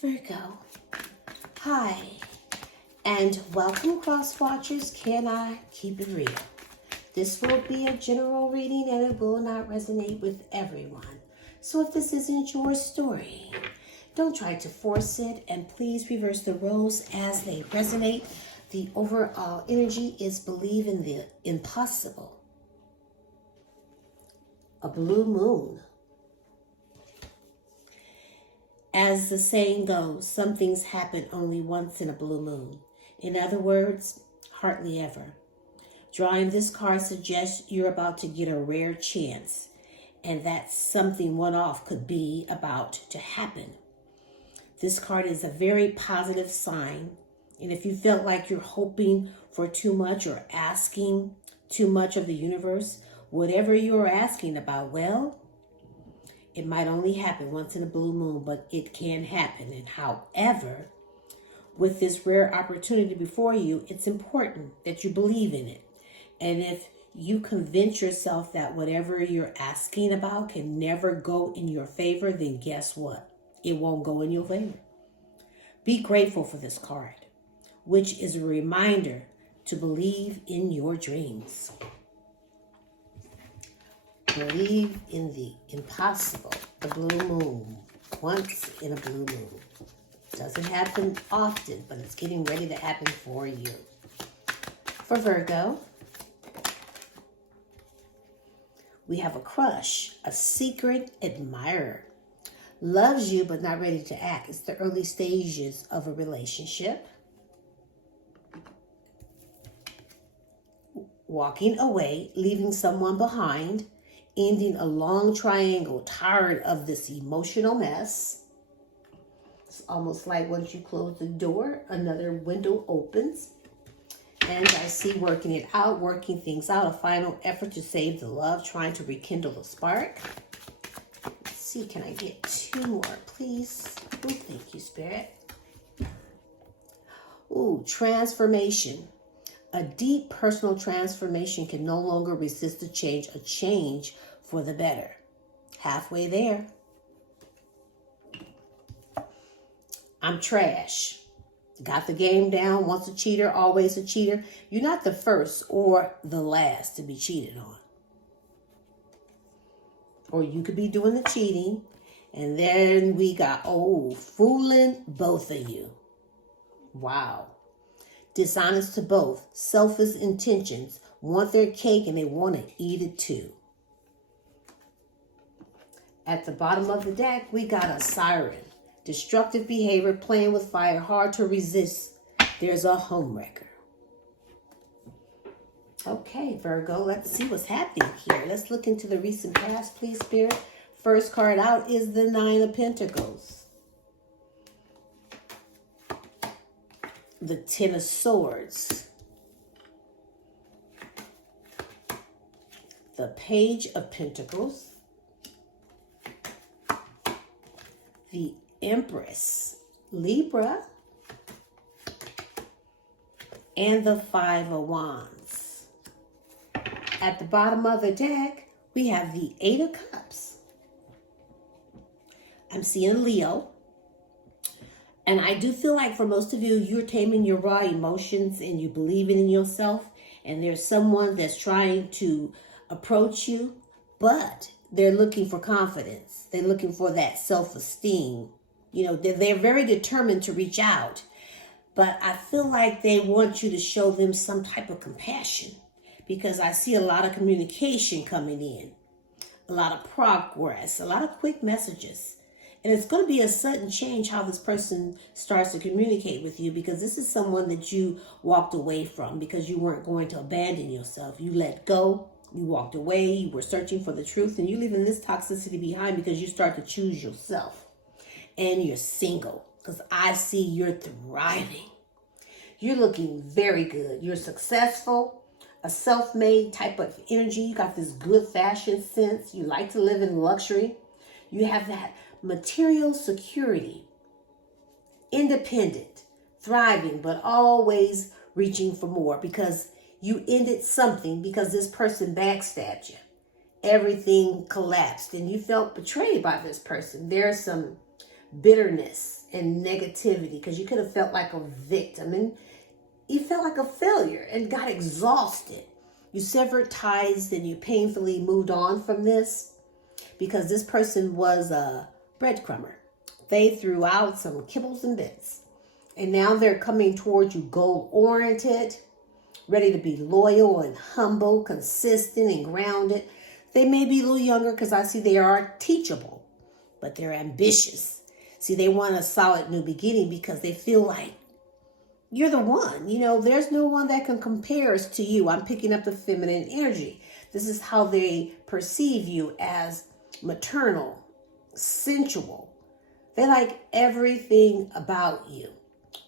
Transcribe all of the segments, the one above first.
Virgo. Hi, and welcome, cross watchers. Can I keep it real? This will be a general reading and it will not resonate with everyone. So if this isn't your story, don't try to force it, and please reverse the roles as they resonate. The overall energy is believe in the impossible. A blue moon. As the saying goes, some things happen only once in a blue moon. In other words, hardly ever. Drawing this card suggests you're about to get a rare chance, and that something one-off could be about to happen. This card is a very positive sign, and if you felt like you're hoping for too much or asking too much of the universe, whatever you're asking about, well, it might only happen once in a blue moon, but it can happen. And however, with this rare opportunity before you, it's important that you believe in it. And if you convince yourself that whatever you're asking about can never go in your favor, then guess what? It won't go in your favor. Be grateful for this card, which is a reminder to believe in your dreams. Believe in the impossible, the blue moon, once in a blue moon. Doesn't happen often, but it's getting ready to happen for you. For Virgo, we have a crush, a secret admirer. Loves you, but not ready to act. It's the early stages of a relationship. Walking away, leaving someone behind. Ending a long triangle, tired of this emotional mess. It's almost like once you close the door, another window opens. And I see working it out, working things out, a final effort to save the love, trying to rekindle the spark. Let's see, can I get two more, please? Oh, thank you, Spirit. Ooh, transformation. A deep personal transformation can no longer resist a change for the better. Halfway there. I'm trash. Got the game down. Once a cheater, always a cheater. You're not the first or the last to be cheated on. Or you could be doing the cheating. And then we got, fooling both of you. Wow. Dishonest to both, selfish intentions, want their cake and they want to eat it too. At the bottom of the deck, we got a siren. Destructive behavior, playing with fire, hard to resist. There's a homewrecker. Okay, Virgo, let's see what's happening here. Let's look into the recent past, please, Spirit. First card out is the Nine of Pentacles. The Ten of Swords. The Page of Pentacles. The Empress, Libra. And the Five of Wands. At the bottom of the deck, we have the Eight of Cups. I'm seeing Leo. And I do feel like for most of you, you're taming your raw emotions and you believing in yourself. And there's someone that's trying to approach you, but they're looking for confidence. They're looking for that self-esteem. You know, they're very determined to reach out. But I feel like they want you to show them some type of compassion, because I see a lot of communication coming in, a lot of progress, a lot of quick messages. And it's going to be a sudden change how this person starts to communicate with you, because this is someone that you walked away from because you weren't going to abandon yourself. You let go, you walked away, you were searching for the truth, and you're leaving this toxicity behind because you start to choose yourself. And you're single, because I see you're thriving. You're looking very good. You're successful, a self-made type of energy. You got this good fashion sense. You like to live in luxury. You have that material security, independent, thriving, but always reaching for more, because you ended something because this person backstabbed you. Everything collapsed and you felt betrayed by this person. There's some bitterness and negativity, because you could have felt like a victim and you felt like a failure and got exhausted. You severed ties and you painfully moved on from this because this person was a breadcrumber. They threw out some kibbles and bits. And now they're coming towards you goal-oriented, ready to be loyal and humble, consistent and grounded. They may be a little younger because I see they are teachable, but they're ambitious. See, they want a solid new beginning because they feel like you're the one. You know, there's no one that can compare to you. I'm picking up the feminine energy. This is how they perceive you, as maternal, sensual. They like everything about you,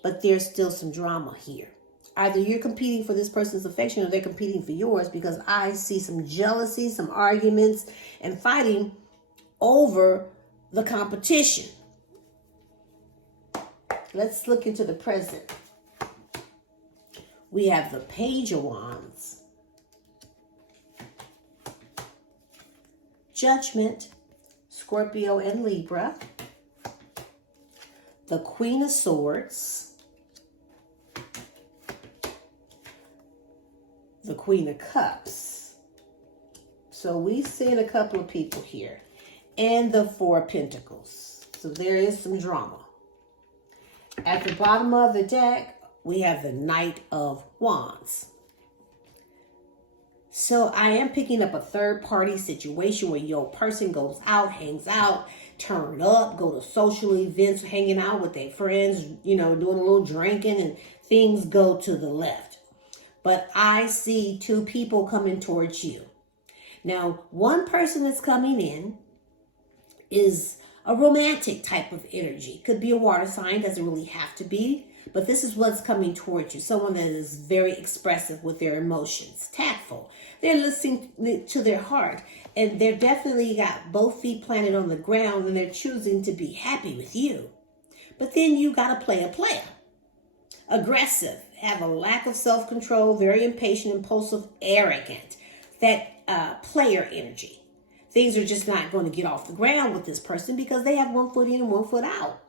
but there's still some drama here. Either you're competing for this person's affection or they're competing for yours, because I see some jealousy, some arguments, and fighting over the competition. Let's look into the present. We have the Page of Wands, Judgment, Scorpio and Libra, the Queen of Swords, the Queen of Cups. So we've seen a couple of people here. And the Four of Pentacles. So there is some drama. At the bottom of the deck, we have the Knight of Wands. So I am picking up a third-party situation where your person goes out, hangs out, turn up, go to social events, hanging out with their friends, you know, doing a little drinking, and things go to the left. But I see two people coming towards you. Now, one person that's coming in is a romantic type of energy. Could be a water sign, doesn't really have to be. But this is what's coming towards you. Someone that is very expressive with their emotions, tactful. They're listening to their heart. And they're definitely got both feet planted on the ground, and they're choosing to be happy with you. But then you got to play a player. Aggressive, have a lack of self-control, very impatient, impulsive, arrogant. That player energy. Things are just not going to get off the ground with this person because they have one foot in and one foot out.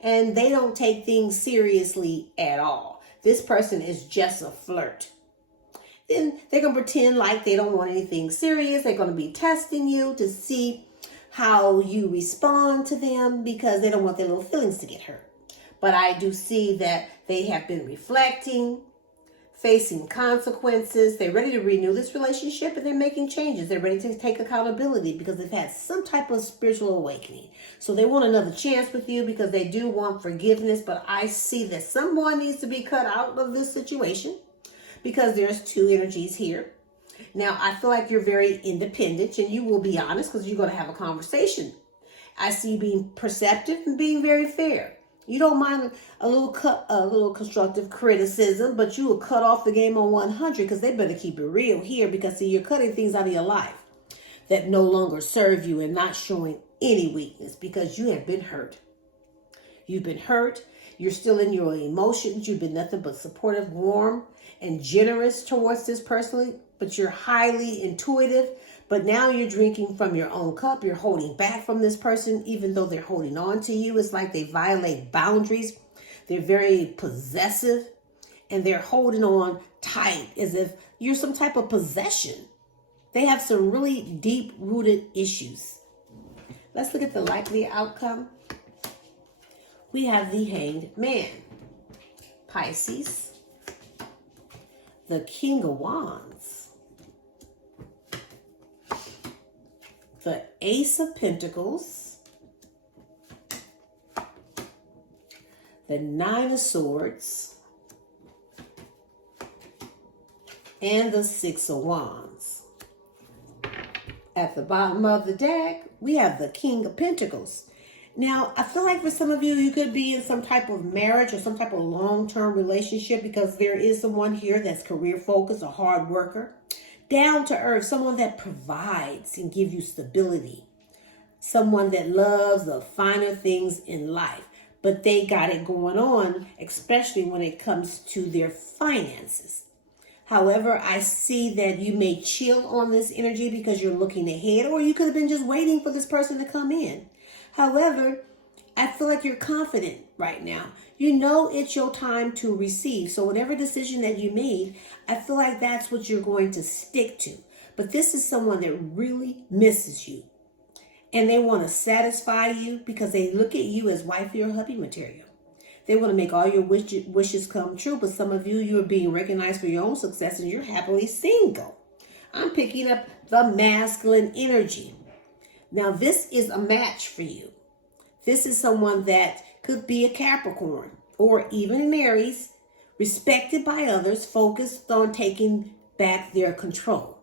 And they don't take things seriously at all. This person is just a flirt. Then they're going to pretend like they don't want anything serious. They're going to be testing you to see how you respond to them because they don't want their little feelings to get hurt. But I do see that they have been reflecting, facing consequences. They're ready to renew this relationship, and they're making changes. They're ready to take accountability because they've had some type of spiritual awakening. So they want another chance with you because they do want forgiveness. But I see that someone needs to be cut out of this situation because there's two energies here. Now, I feel like you're very independent, and you will be honest because you're going to have a conversation. I see you being perceptive and being very fair. You don't mind a little constructive criticism, but you will cut off the game on 100 because they better keep it real here, because see, you're cutting things out of your life that no longer serve you and not showing any weakness because you have been hurt. You've been hurt. You're still in your emotions. You've been nothing but supportive, warm, and generous towards this person, but you're highly intuitive. But now you're drinking from your own cup. You're holding back from this person, even though they're holding on to you. It's like they violate boundaries. They're very possessive, and they're holding on tight as if you're some type of possession. They have some really deep-rooted issues. Let's look at the likely outcome. We have the Hanged Man, Pisces, the King of Wands, the Ace of Pentacles, the Nine of Swords, and the Six of Wands. At the bottom of the deck, we have the King of Pentacles. Now, I feel like for some of you, you could be in some type of marriage or some type of long-term relationship because there is someone here that's career-focused, a hard worker, down to earth, someone that provides and gives you stability, someone that loves the finer things in life, but they got it going on, especially when it comes to their finances. However, I see that you may chill on this energy because you're looking ahead, or you could have been just waiting for this person to come in. However, I feel like you're confident right now. You know it's your time to receive. So whatever decision that you made, I feel like that's what you're going to stick to. But this is someone that really misses you. And they want to satisfy you because they look at you as wifey or hubby material. They want to make all your wishes come true. But some of you, you're being recognized for your own success and you're happily single. I'm picking up the masculine energy. Now, this is a match for you. This is someone that could be a Capricorn or even an Aries, respected by others, focused on taking back their control.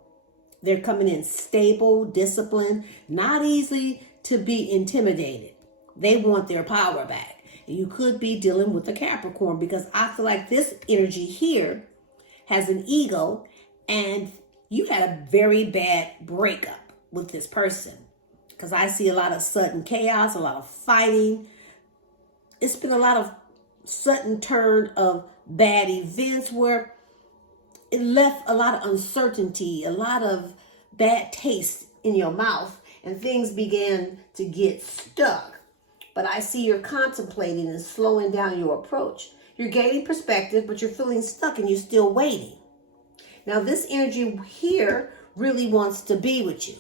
They're coming in stable, disciplined, not easy to be intimidated. They want their power back. And you could be dealing with a Capricorn because I feel like this energy here has an ego and you had a very bad breakup with this person. Because I see a lot of sudden chaos, a lot of fighting. It's been a lot of sudden turn of bad events where it left a lot of uncertainty, a lot of bad taste in your mouth, and things began to get stuck. But I see you're contemplating and slowing down your approach. You're gaining perspective, but you're feeling stuck and you're still waiting. Now, this energy here really wants to be with you.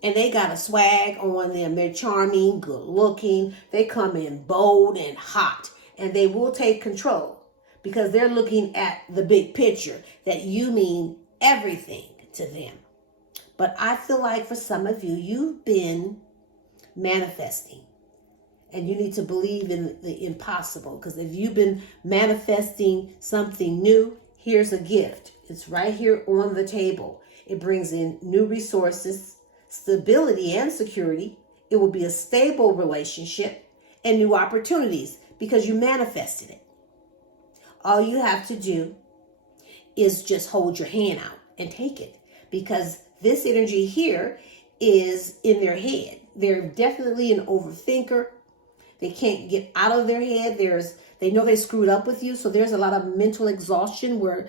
And they got a swag on them. They're charming, good looking. They come in bold and hot. And they will take control because they're looking at the big picture that you mean everything to them. But I feel like for some of you, you've been manifesting. And you need to believe in the impossible. Because if you've been manifesting something new, here's a gift. It's right here on the table. It brings in new resources, stability and security. It will be a stable relationship and new opportunities because you manifested it. All you have to do is just hold your hand out and take it because this energy here is in their head. They're definitely an overthinker. They can't get out of their head. They know they screwed up with you. So there's a lot of mental exhaustion where,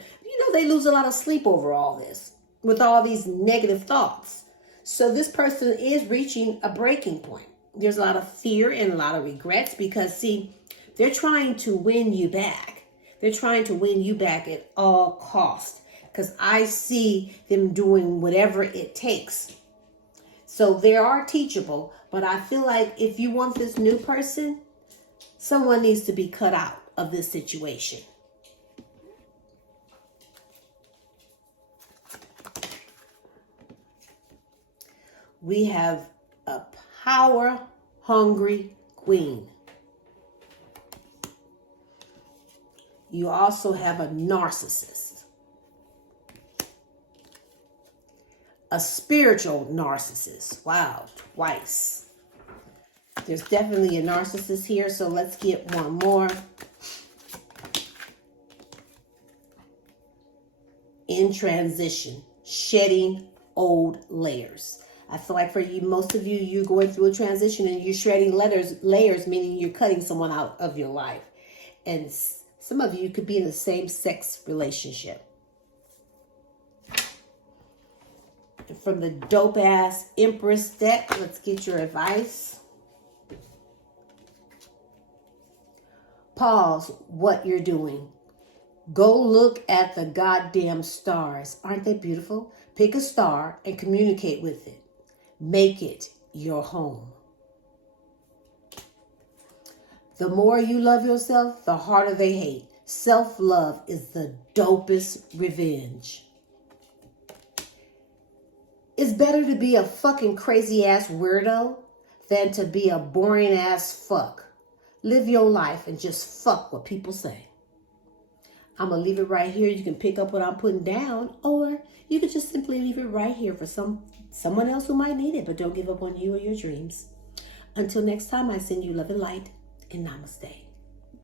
they lose a lot of sleep over all this with all these negative thoughts. So this person is reaching a breaking point. There's a lot of fear and a lot of regrets because, see, they're trying to win you back. They're trying to win you back at all costs because I see them doing whatever it takes. So they are teachable, but I feel like if you want this new person, someone needs to be cut out of this situation. We have a power-hungry queen. You also have a narcissist. A spiritual narcissist. Wow, twice. There's definitely a narcissist here, so let's get one more. In transition, shedding old layers. I feel like for you, most of you, you're going through a transition and you're shedding layers, meaning you're cutting someone out of your life. And some of you could be in the same-sex relationship. And from the dope-ass Empress deck, let's get your advice. Pause what you're doing. Go look at the goddamn stars. Aren't they beautiful? Pick a star and communicate with it. Make it your home. The more you love yourself, the harder they hate. Self-love is the dopest revenge. It's better to be a fucking crazy ass weirdo than to be a boring ass fuck. Live your life and just fuck what people say. I'm going to leave it right here. You can pick up what I'm putting down, or you could just simply leave it right here for someone else who might need it, but don't give up on you or your dreams. Until next time, I send you love and light, and namaste.